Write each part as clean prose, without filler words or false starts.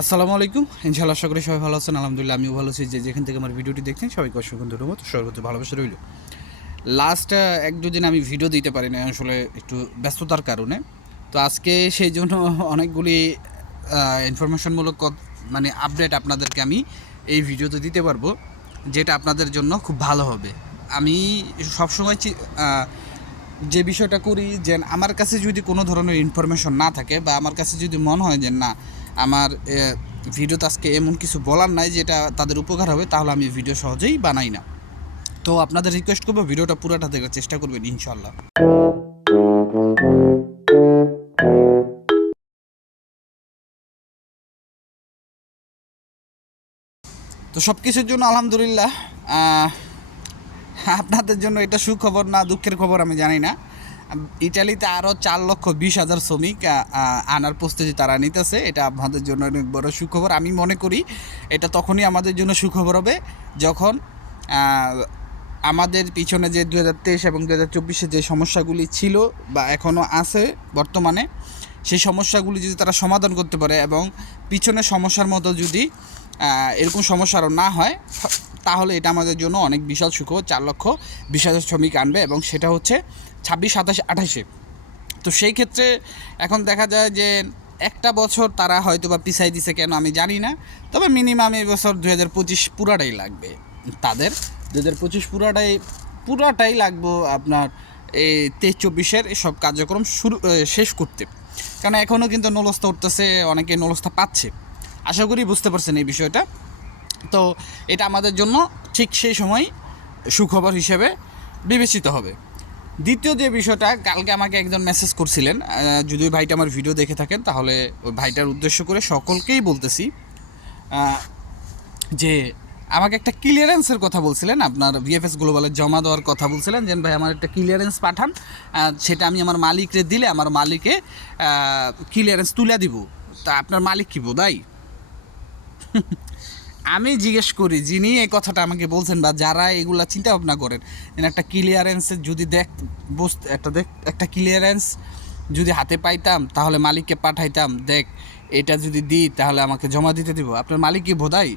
আসসালামু আলাইকুম। ইনশাআল্লাহ আশা করি সবাই ভালো আছেন। আলহামদুলিল্লাহ আমিও ভালো আছি। যেখান থেকে আমার ভিডিওটি দেখছেন সবাইকে অসংখ্য ধন্যবাদ। সর্বোচ্চ ভালোবাসা রইল। লাস্ট ১-২ দিন আমি ভিডিও দিতে পারি না আসলে একটু ব্যস্ততার কারণে। তো আজকে সেই জন্য অনেকগুলি ইনফরমেশনমূলক মানে আপডেট আপনাদেরকে আমি এই ভিডিওতে দিতে পারবো, যেটা আপনাদের জন্য খুব ভালো হবে। আমি সবসময় যে বিষয়টা করি যে আমার কাছে যদি কোনো ধরনের ইনফরমেশন না থাকে বা আমার কাছে যদি মনে হয় যে না আমার ভিডিওতে আজকে এমন কিছু বলার নাই যেটা তাদের উপকার হবে, তাহলে আমি ভিডিও সহজেই বানাই না। তো আপনাদের রিকোয়েস্ট করবো ভিডিওটা পুরোটা দেখার চেষ্টা করবেন ইনশাল্লাহ। তো সব কিছুর জন্য আলহামদুলিল্লাহ। আপনাদের জন্য এটা সুখবর না দুঃখের খবর আমি জানি না। ইটালিতে আরও 4,20,000 শ্রমিক আনার প্রস্তুতি তারা নিতেছে। এটা আমাদের জন্য অনেক বড় সুখবর। আমি মনে করি এটা তখনই আমাদের জন্য সুখবর হবে যখন আমাদের পিছনে যে 2023 এবং 2024-এ যে সমস্যাগুলি ছিল বা এখনও আছে বর্তমানে, সেই সমস্যাগুলি যদি তারা সমাধান করতে পারে এবং পিছনের সমস্যার মতো যদি এরকম সমস্যা আরও না হয়, তাহলে এটা আমাদের জন্য অনেক বিশাল সুখবর। 4,20,000 শ্রমিক আনবে এবং সেটা হচ্ছে 26, 27, 28-এ। তো সেই ক্ষেত্রে এখন দেখা যায় যে একটা বছর তারা হয়তো বা পিছাই দিছে কেন আমি জানি না, তবে মিনিমাম এই বছর 2025 পুরাটাই লাগবে তাদের। 2025 পুরাটাই লাগবে আপনার এই 23-24-এর সব কার্যক্রম শেষ করতে। কারণ এখনও কিন্তু নলস্তা উঠতেছে, অনেকে নলস্তা পাচ্ছে। আশা করি বুঝতে পারছেন এই বিষয়টা। তো এটা আমাদের জন্য ঠিক সেই সময় সুখবর হিসেবে বিবেচিত হবে। দ্বিতীয় যে বিষয়টা, কালকে আমাকে একজন মেসেজ করছিলেন, যদি ওই ভাইটা আমার ভিডিও দেখে থাকেন তাহলে ওই ভাইটার উদ্দেশ্য করে সকলকেই বলতেছি যে আমাকে একটা ক্লিয়ারেন্সের কথা বলছিলেন, আপনার ভিএফএস গ্লোবালে জমা দেওয়ার কথা বলছিলেন যে ভাই আমার একটা ক্লিয়ারেন্স পাঠান, সেটা আমি আমার মালিকরে দিলে আমার মালিকে ক্লিয়ারেন্স তুলে দিব। তা আপনার মালিক কি বোধাই? আমি জিজ্ঞেস করি যিনি এই কথাটা আমাকে বলছেন বা যারা এগুলা চিন্তা ভাবনা করেন, একটা ক্লিয়ারেন্সের যদি একটা ক্লিয়ারেন্স যদি হাতে পাইতাম তাহলে মালিককে পাঠাইতাম, দেখ এটা যদি দিই তাহলে আমাকে জমা দিতে দিব। আপনার মালিক কি বোধাই?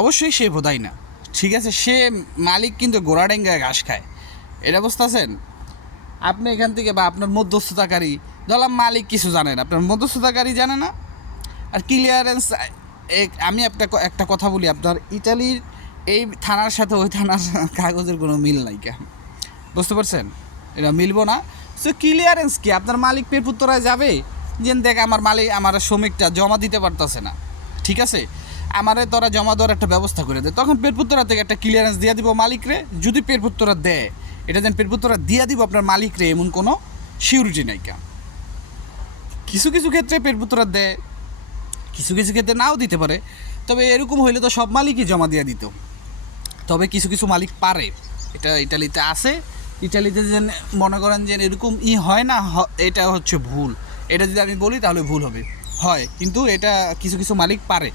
অবশ্যই সে বোধাই না। ঠিক আছে, সে মালিক কিন্তু গোড়াডেঙ্গায় ঘাস খায়, এটা বুঝতেছেন? আপনি এখান থেকে বা আপনার মধ্যস্থতাকারী, ধরলাম মালিক কিছু জানেন, আপনার মধ্যস্থতাকারী জানে না। আর ক্লিয়ারেন্স, আমি একটা কথা বলি, আপনার ইটালির এই থানার সাথে ওই থানার কাগজের কোনো মিল নাই কেন, বুঝতে পারছেন? এটা মিলবো না। সো ক্লিয়ারেন্স কি? আপনার মালিক পেরপুত্তরায় যাবে যে দেখ আমার মালিক আমার শ্রমিকটা জমা দিতে পারতেছে না, ঠিক আছে আমারে তোরা জমা দেওয়ার একটা ব্যবস্থা করে দেয়, তখন পেরপুত্তরা থেকে একটা ক্লিয়ারেন্স দিয়ে দিব মালিকরে। যদি পেরপুত্তরা দেয়, এটা যেন পেরপুত্তরা দিয়ে দিব আপনার মালিকরে, এমন কোনো সিউরিটি নাই কেন। কিছু কিছু ক্ষেত্রে পেরপুত্তরা দেয়, কিছু কিছু ক্ষেত্রে নাও দিতে পারে। তবে এরকম হইলে তো সব মালিকই জমা দিয়ে দিত। তবে কিছু কিছু মালিক পারে, এটা ইটালিতে আছে। ইটালিতে যে মনে করেন যে এরকম হয় না, এটা হচ্ছে ভুল। এটা যদি আমি বলি তাহলে ভুল হবে, হয় কিন্তু এটা কিছু কিছু মালিক পারে।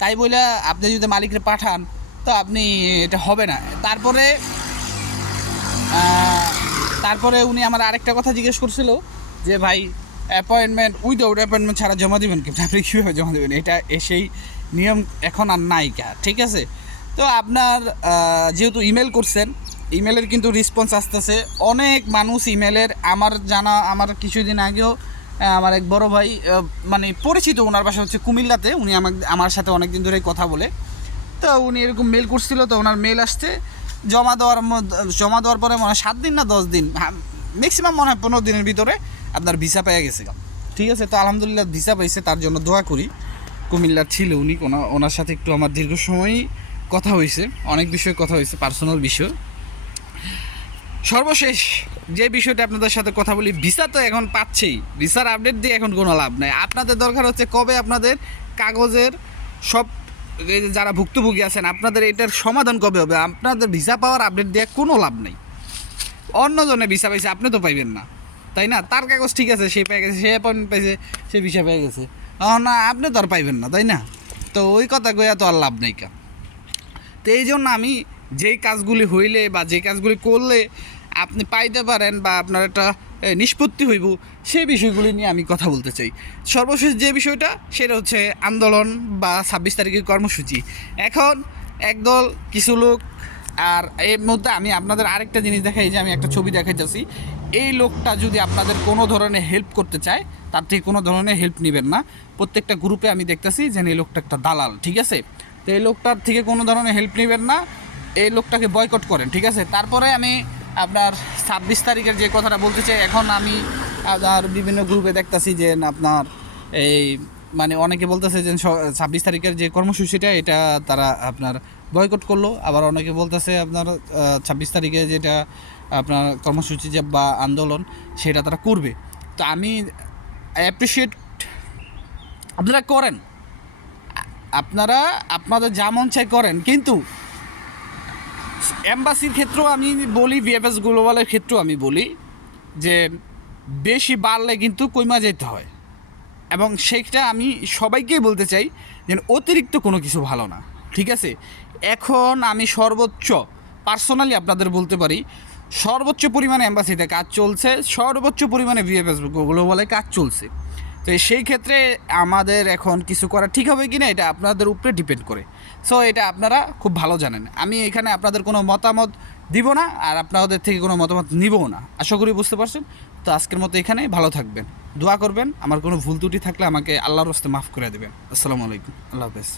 তাই বলে আপনি যদি মালিকরে পাঠান তো আপনি এটা হবে না। তারপরে উনি আমার আরেকটা কথা জিজ্ঞেস করছিল যে ভাই অ্যাপয়েন্টমেন্ট উইদাউট অ্যাপয়েন্টমেন্ট ছাড়া জমা দেবেন কি? আপনি কীভাবে জমা দেবেন? এটা সেই নিয়ম এখন আর নাইকা, ঠিক আছে? তো আপনার যেহেতু ইমেল করছেন, ইমেলের কিন্তু রেসপন্স আসতেছে। অনেক মানুষ ইমেলের, আমার কিছুদিন আগেও আমার এক বড় ভাই, মানে পরিচিত, ওনার বাসা হচ্ছে কুমিল্লাতে, উনি আমার সাথে অনেক দিন ধরেই কথা বলে। তো উনি এরকম মেল করছিল, তো ওনার মেল আসছে জমা দেওয়ার পরে মনে হয় 7 দিন না 10 দিন, ম্যাক্সিমাম মনে হয় 15 দিনের ভিতরে আপনার ভিসা পেয়ে গেছে। ঠিক আছে, তো আলহামদুলিল্লাহ ভিসা পাইছে, তার জন্য দোয়া করি। কুমিল্লার ছিল উনি, ওনার সাথে একটু আমার দীর্ঘ সময়ই কথা হয়েছে, অনেক বিষয়ে কথা হয়েছে, পার্সোনাল বিষয়। সর্বশেষ যে বিষয়টা আপনাদের সাথে কথা বলি, ভিসা তো এখন পাচ্ছেই, ভিসার আপডেট দিয়ে এখন কোনো লাভ নাই। আপনাদের দরকার হচ্ছে কবে আপনাদের কাগজের সব, যারা ভুক্তভোগী আছেন আপনাদের এটার সমাধান কবে হবে। আপনাদের ভিসা পাওয়ার আপডেট দিয়ে কোনো লাভ নেই। অন্যজনে ভিসা পাইছে, আপনি তো পাইবেন না, তাই না? তার কাগজ ঠিক আছে, সে পেয়ে গেছে, সে অ্যাপয়েন্টমেন্ট পাইছে, সে ভিসা পেয়ে গেছে, না আপনি তো আর পাইবেন না, তাই না? তো ওই কথা কইয়া তো আর লাভ নেই কা। তো এই জন্য আমি যেই কাজগুলি হইলে বা যে কাজগুলি করলে আপনি পাইতে পারেন বা আপনার একটা নিষ্পত্তি হইব, সেই বিষয়গুলি নিয়ে আমি কথা বলতে চাই। সর্বশেষ যে বিষয়টা সেটা হচ্ছে আন্দোলন বা 26 তারিখের কর্মসূচি। এখন একদল কিছু লোক, আর এর মধ্যে আমি আপনাদের আরেকটা জিনিস দেখাই, যে আমি একটা ছবি দেখাইতেছি, এই লোকটা যদি আপনাদের কোনো ধরনের হেল্প করতে চায় তার থেকে কোনো ধরনের হেল্প নেবেন না। প্রত্যেকটা গ্রুপে আমি দেখতেছি যে এই লোকটা একটা দালাল, ঠিক আছে? তো এই লোকটার থেকে কোনো ধরনের হেল্প নেবেন না, এই লোকটাকে বয়কট করেন, ঠিক আছে? তারপরে আমি আপনার 26 তারিখের যে কথাটা বলতে চাই, এখন আমি আপনার বিভিন্ন গ্রুপে দেখতেছি যে আপনার এই মানে অনেকে বলতেছে যে 26 তারিখের যে কর্মসূচিটা এটা তারা আপনার বয়কট করলো, আবার অনেকে বলতেছে আপনার 26 তারিখে যেটা আপনার কর্মসূচি যে বা আন্দোলন সেটা তারা করবে। তো আমি অ্যাপ্রিসিয়েট, আপনারা করেন, আপনারা আপনাদের যা মন চাই করেন, কিন্তু এম্বাসির ক্ষেত্রেও আমি বলি, ভিএফএস গ্লোবালের ক্ষেত্রেও আমি বলি যে বেশি বাড়লে কিন্তু কইমা যেতে হয়, এবং সেইটা আমি সবাইকেই বলতে চাই যে অতিরিক্ত কোনো কিছু ভালো না, ঠিক আছে? এখন আমি সর্বোচ্চ পার্সোনালি আপনাদের বলতে পারি, সর্বোচ্চ পরিমাণে এম্বাসিতে কাজ চলছে, সর্বোচ্চ পরিমাণে ভিএফএস গ্লোবালে কাজ চলছে। তো সেই ক্ষেত্রে আমাদের এখন কিছু করা ঠিক হবে কি না এটা আপনাদের উপরে ডিপেন্ড করে। সো এটা আপনারা খুব ভালো জানেন, আমি এখানে আপনাদের কোনো মতামত দিব না, আর আপনাদের থেকে কোনো মতামত নিবও না। আশা করি বুঝতে পারছেন। তো আজকের মতো এখানে, ভালো থাকবেন, দোয়া করবেন, আমার কোনো ভুল ত্রুটি থাকলে আমাকে আল্লাহর রাস্তায় মাফ করে দেবেন। আসসালামু আলাইকুম, আল্লাহ হাফেজ।